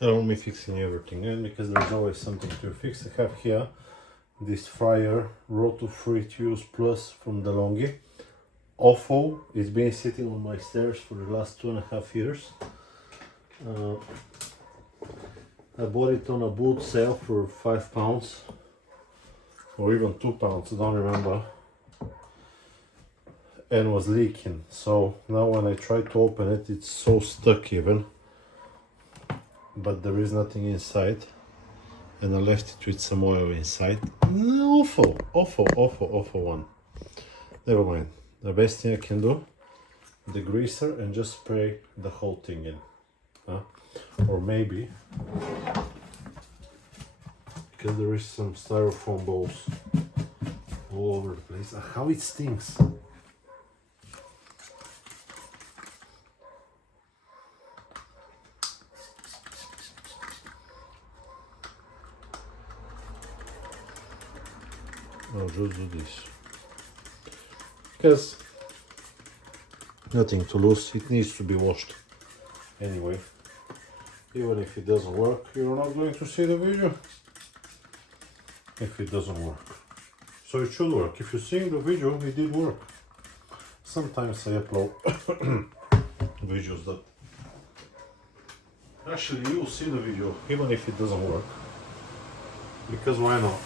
I don't want me fixing everything, and because there's always something to fix. I have here this fryer Roto Free to Use Plus from Delonghi. Awful. It's been sitting on my stairs for the last 2.5 years. I bought it on a boot sale for £5 or even £2, I don't remember, and was leaking. So now when I try to open it, it's so stuck even, but there is nothing inside, and I left it with some oil inside. Awful one. Never mind. The best thing I can do, the greaser, and just spray the whole thing in. Or maybe, because there is some styrofoam balls all over the place. How it stinks. I'll just do this. Because nothing to lose, it needs to be washed anyway. Even if it doesn't work, you're not going to see the video if it doesn't work. So it should work. If you're seeing the video, it did work. Sometimes I upload videos that actually you'll see the video even if it doesn't work, because why not?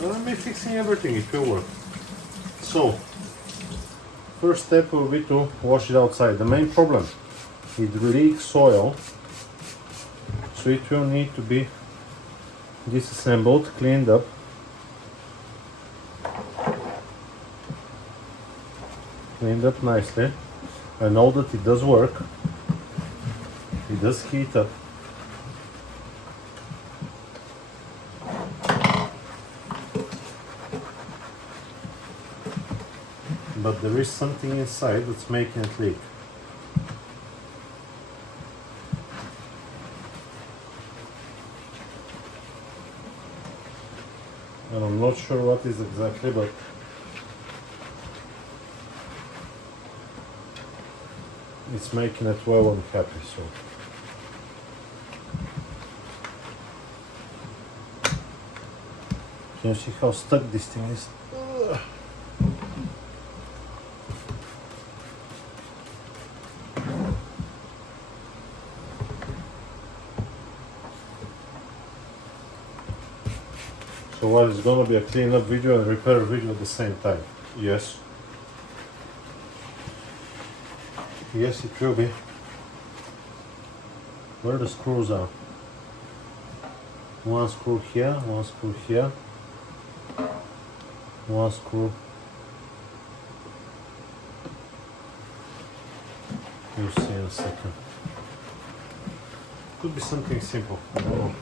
Well, I'm fixing everything, it will work. So first step will be to wash it outside. The main problem, it leaks oil, so it will need to be disassembled, cleaned up, nicely. I know that it does work, it does heat up, but there is something inside that's making it leak. And I'm not sure what is exactly, but it's making it well unhappy. So can you see how stuck this thing is? Ugh. So what is gonna be a clean-up video and repair video at the same time? Yes. Yes, it will be. Where the screws are? One screw here, one screw here, one screw. You'll see in a second. Could be something simple, I don't know.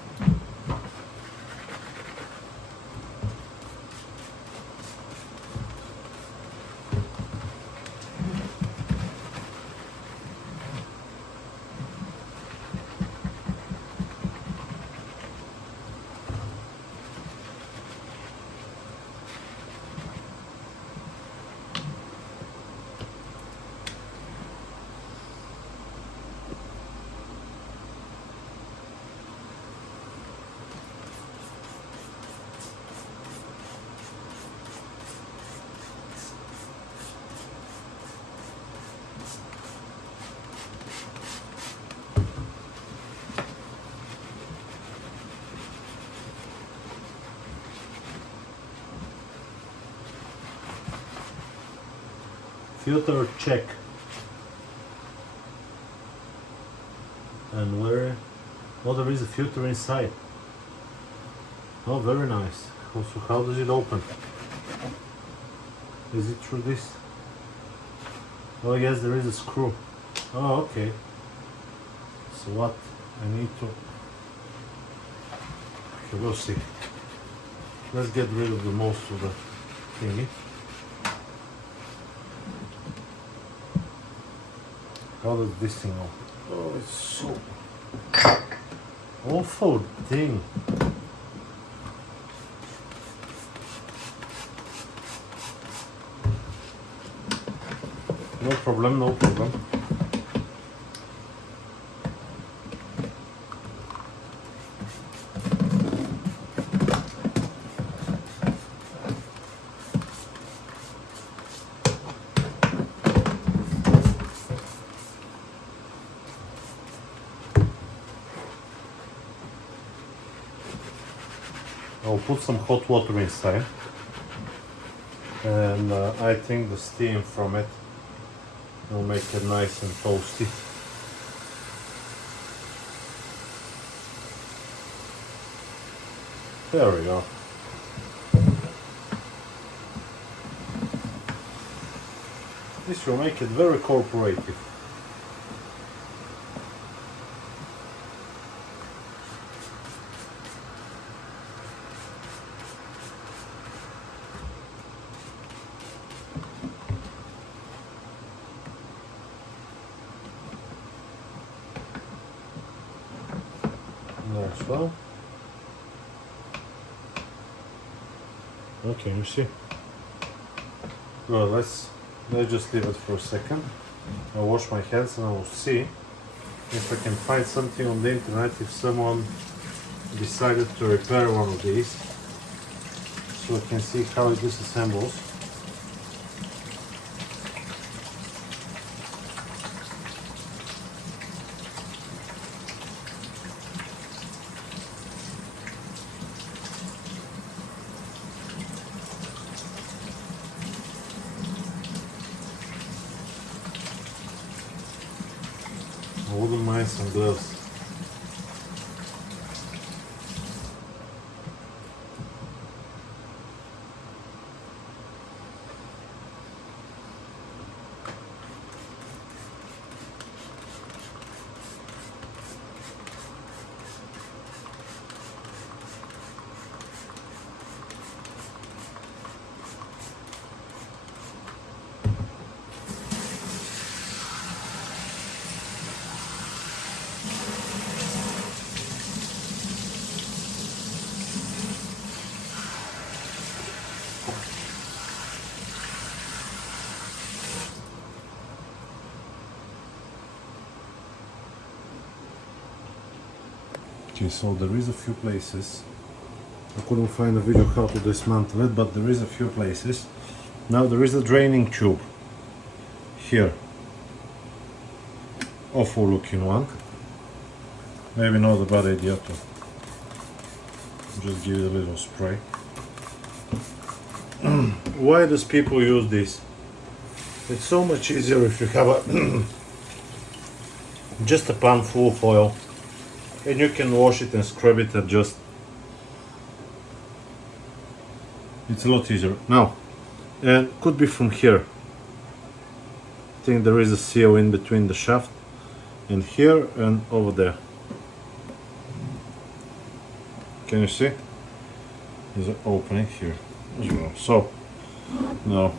Filter check. And where? Oh, there is a filter inside. Oh, very nice. Also, how does it open? Is it through this? Oh yes, there is a screw. Oh, okay. So what? I need to... Okay, we'll see. Let's get rid of the most of the thingy. How does this thing open? Oh, it's so awful thing. No problem, no problem. I'll put some hot water inside, and I think the steam from it will make it nice and toasty. There we go. This will make it very cooperative. As well. Okay, you see. Well, let's just leave it for a second. I'll wash my hands and I will see if I can find something on the internet if someone decided to repair one of these, so I can see how it disassembles. I wouldn't mind some gloves. Okay, so there is a few places. I couldn't find a video how to dismantle it, but there is a few places. Now there is a draining tube here. Awful looking one. Maybe not a bad idea to just give it a little spray. Why does people use this? It's so much easier if you have a just a pan full of oil, and you can wash it and scrub it and just, it's a lot easier. Now, and could be from here. I think there is a seal in between the shaft and here and over there. Can you see? There's an opening here as well. So, now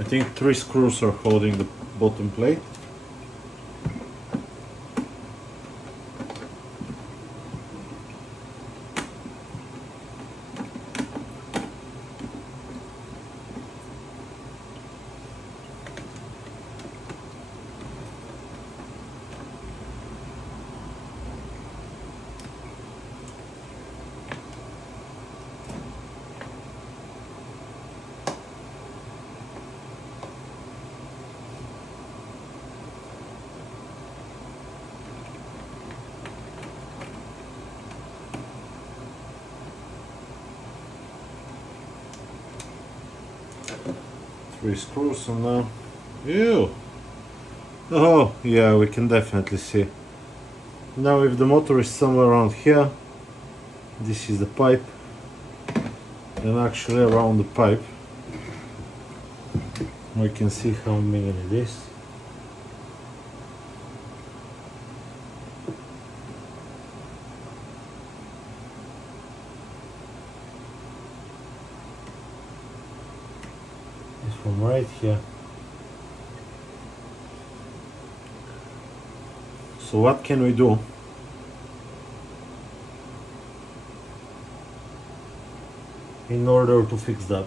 I think 3 screws are holding the bottom plate. Three screws and now, ew! Oh yeah, we can definitely see. Now if the motor is somewhere around here, this is the pipe, and actually around the pipe we can see how many it is. From right here. So what can we do? In order to fix that?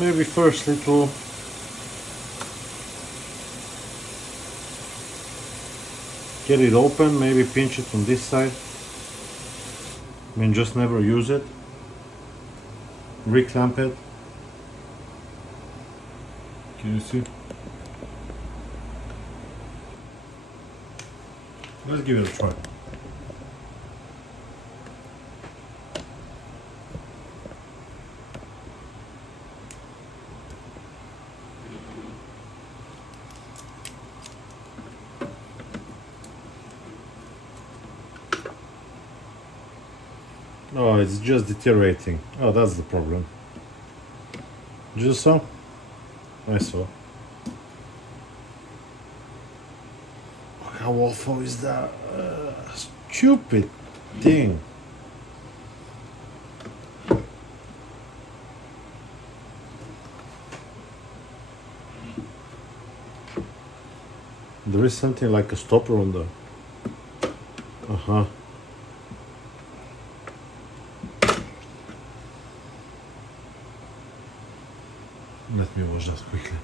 Maybe firstly to get it open, maybe pinch it on this side. I mean, just never use it. Reclamp it. Can you see? Let's give it a try. Oh, it's just deteriorating. Oh, that's the problem. Just so? I saw. How awful is that? Stupid thing. There is something like a stopper on the... Uh-huh. Let me wash that quickly.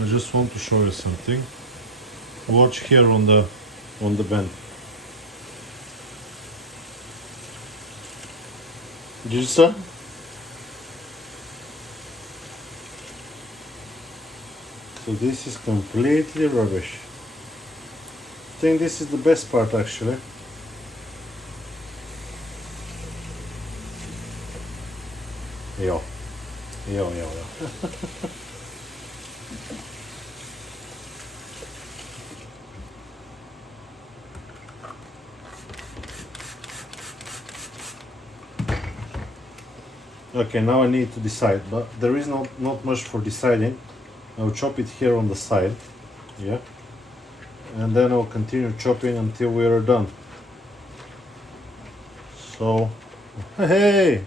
I just want to show you something. Watch here on the bend. Did you see? So this is completely rubbish. I think this is the best part actually. Yo. Yo. Okay, now I need to decide, but there is not much for deciding. I'll chop it here on the side, yeah, and then I'll continue chopping until we are done. So, hey,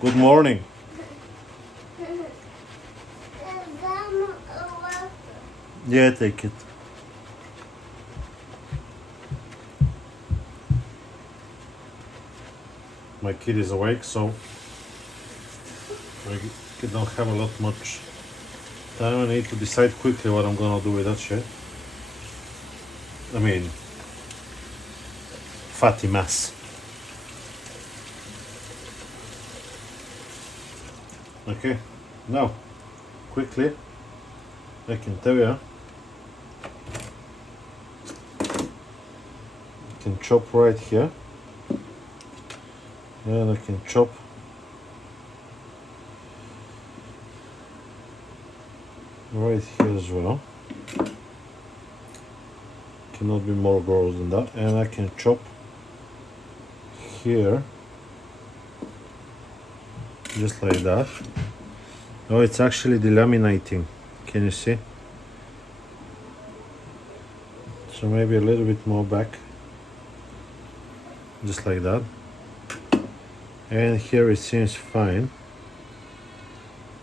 good morning. Yeah, take it. My kid is awake, so I don't have a lot much time. I need to decide quickly what I'm gonna do with that shit. I mean, fatty mass. Okay, now, quickly, I can tell you, I can chop right here, and I can chop right here as well. Cannot be more gross than that. And I can chop here just like that. Oh, it's actually delaminating. Can you see? So maybe a little bit more back, just like that. And here it seems fine.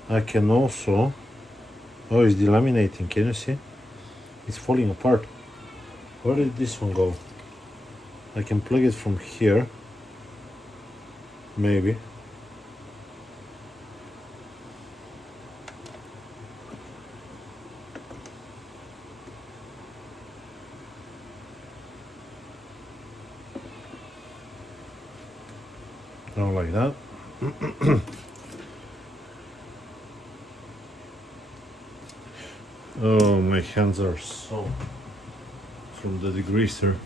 I can also... Oh, it's delaminating. Can you see? It's falling apart. Where did this one go? I can plug it from here. Maybe. Down like that. Oh, my hands are so from the degreaser.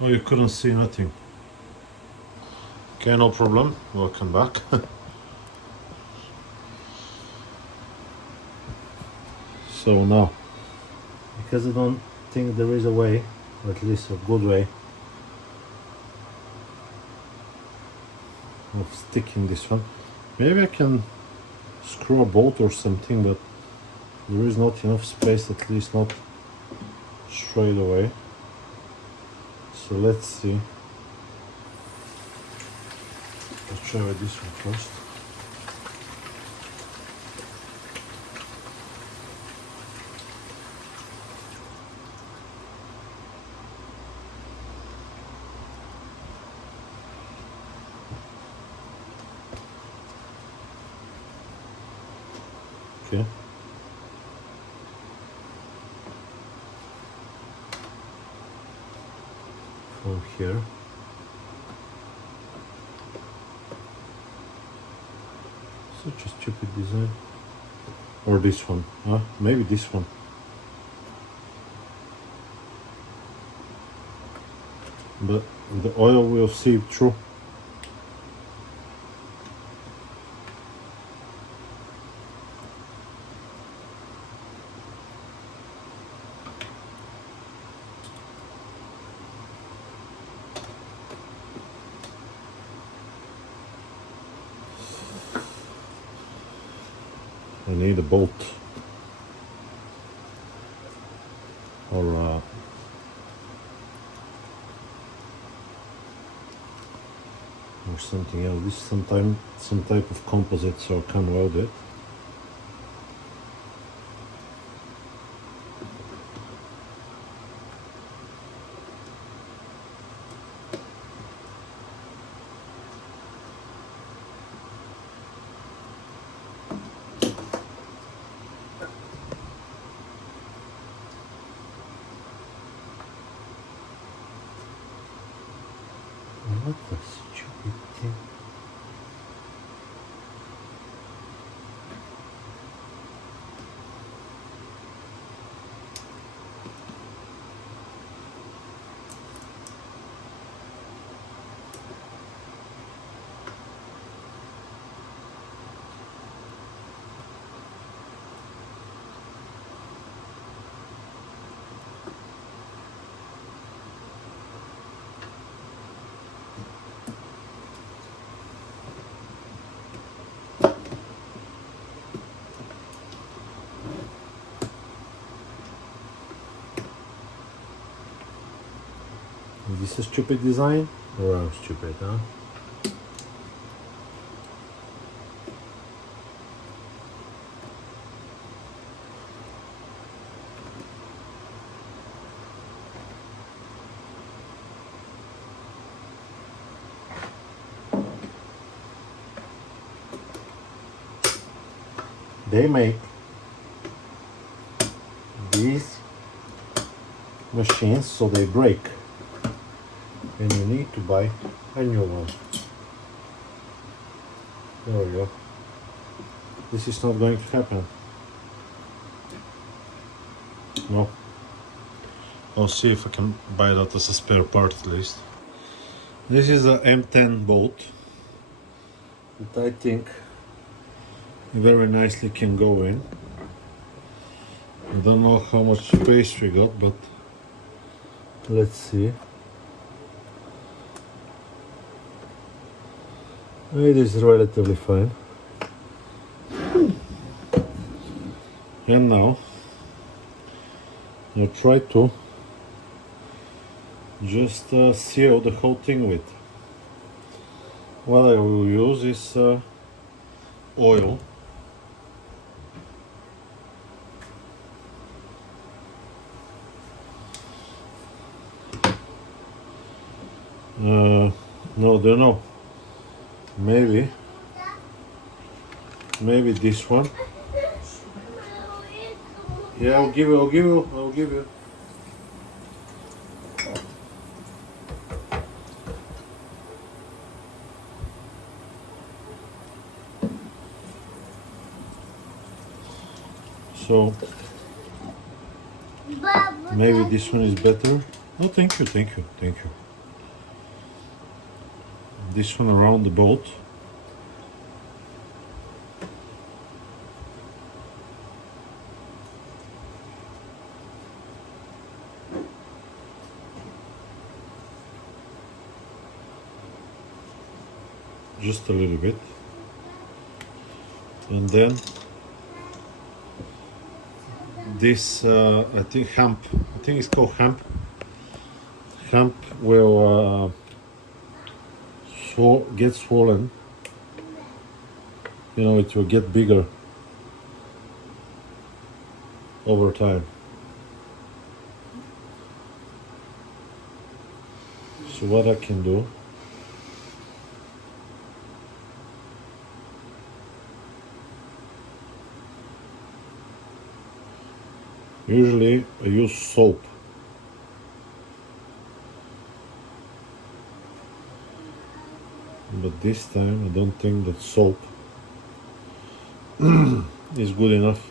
Oh, you couldn't see nothing. Okay, no problem. Welcome back. So now, because I don't think there is a way, or at least a good way, of sticking this one. Maybe I can screw a bolt or something, but there is not enough space, at least not straight away. So let's see. Let's try with this one first. Okay. here. Such a stupid design. Or this one, huh? Maybe this one. But the oil will seep through. I need a bolt or something else. This is some type of composite, so I can weld it. What a stupid thing. Is this a stupid design? Or I'm stupid, huh? They make these machines so they break, and you need to buy a new one. There we go. This is not going to happen. No. I'll see if I can buy that as a spare part at least. This is a M10 bolt that I think very nicely can go in. I don't know how much space we got, but let's see. It is relatively fine. And now I'll try to just seal the whole thing with. What I will use is oil. No, don't know. Maybe this one. Yeah, I'll give you. So maybe this one is better. Oh, thank you. This one around the bolt. Just a little bit. And then this, I think it's called hamp. Hamp will get swollen. You know, it will get bigger over time. So what I can do, usually I use soap. this time I don't think that soap is good enough.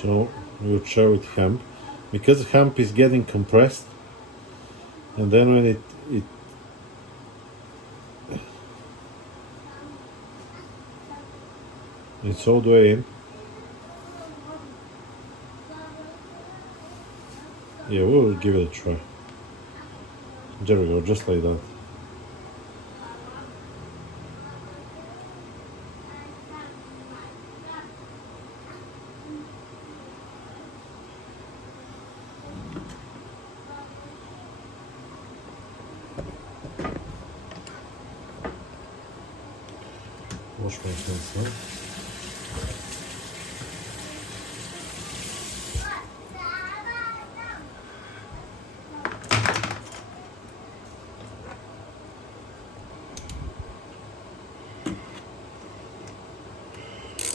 So we'll try with hemp, because hemp is getting compressed, and then when it's all the way in. Yeah, we'll give it a try. There we go, just like that. Wash my hands now.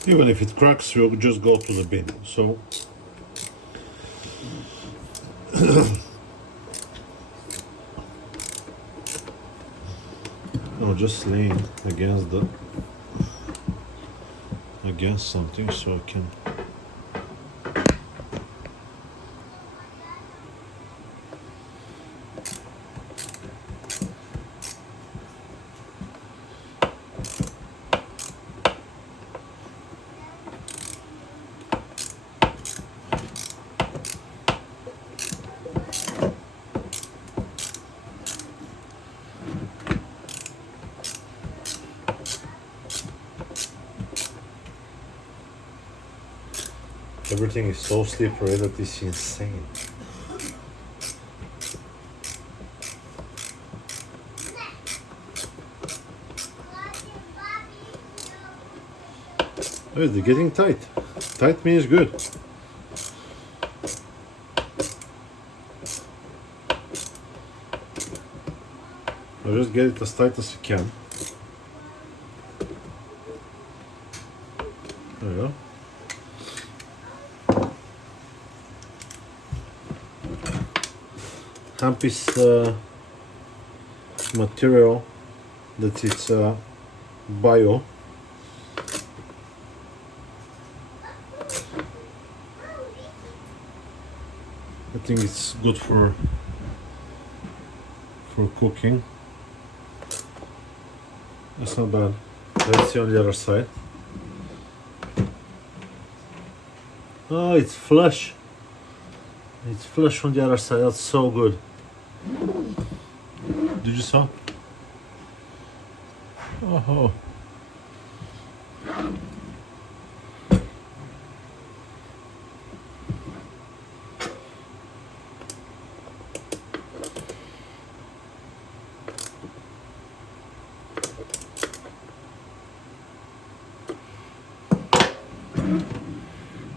Even if it cracks, we'll just go to the bin. So I'm just lean against something so I can. Everything is so slippery that it's insane. Oh, they're getting tight. Tight means good. I'll just get it as tight as you can. There you go. Hemp is material that it's bio. I think it's good for cooking. That's not bad. Let's see on the other side. Oh, it's flush. It's flush on the other side. That's so good. Did you saw? Oh.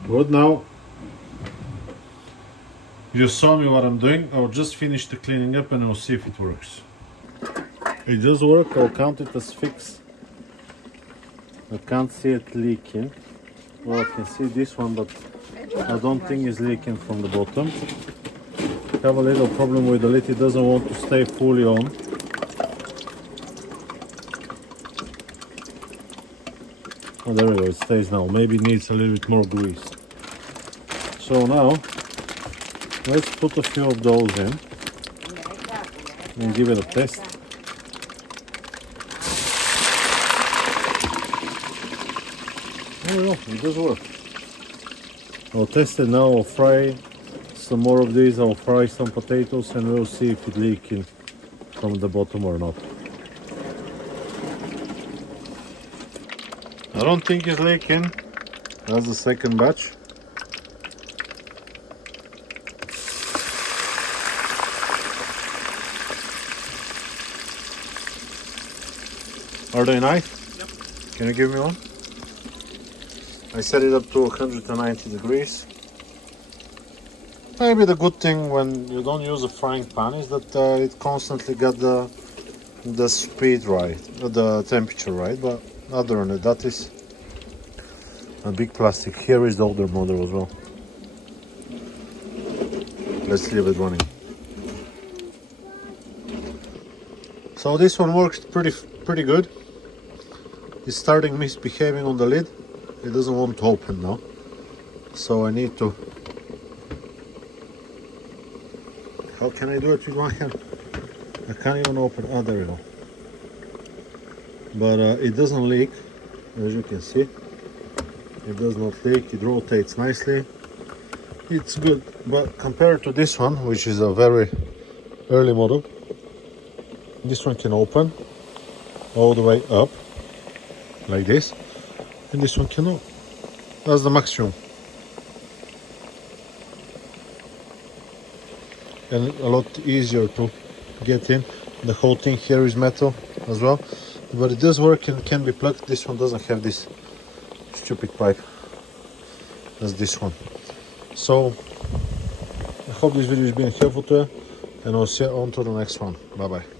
Good, now you saw me what I'm doing. I'll just finish the cleaning up and I'll see if it works. It does work. I'll count it as fixed. I can't see it leaking. Well, I can see this one, but I don't think it's leaking from the bottom. I have a little problem with the lid. It doesn't want to stay fully on. Oh, there we go. It stays now. Maybe it needs a little bit more grease. So now, let's put a few of those in and give it a test. Oh yeah, it does work. I'll test it now. I'll fry some more of these. I'll fry some potatoes and we'll see if it's leaking from the bottom or not. I don't think it's leaking. That's the second batch. Are they nice? Yep. Can you give me one? I set it up to 190 degrees. Maybe the good thing when you don't use a frying pan is that it constantly got the speed right, the temperature right. But other than that, is a big plastic. Here is the older model as well. Let's leave it running. So this one works pretty good. It's starting misbehaving on the lid. It doesn't want to open now. So I need to... How can I do it with one hand? I can't even open. Oh, there we go. But it doesn't leak, as you can see. It does not leak. It rotates nicely. It's good, but compared to this one, which is a very early model, this one can open all the way up like this, and this one cannot. That's the maximum. And a lot easier to get in. The whole thing here is metal as well, but it does work and can be plugged. This one doesn't have this stupid pipe as this one. So I hope this video is being helpful to you, and I'll see you on to the next one. Bye bye.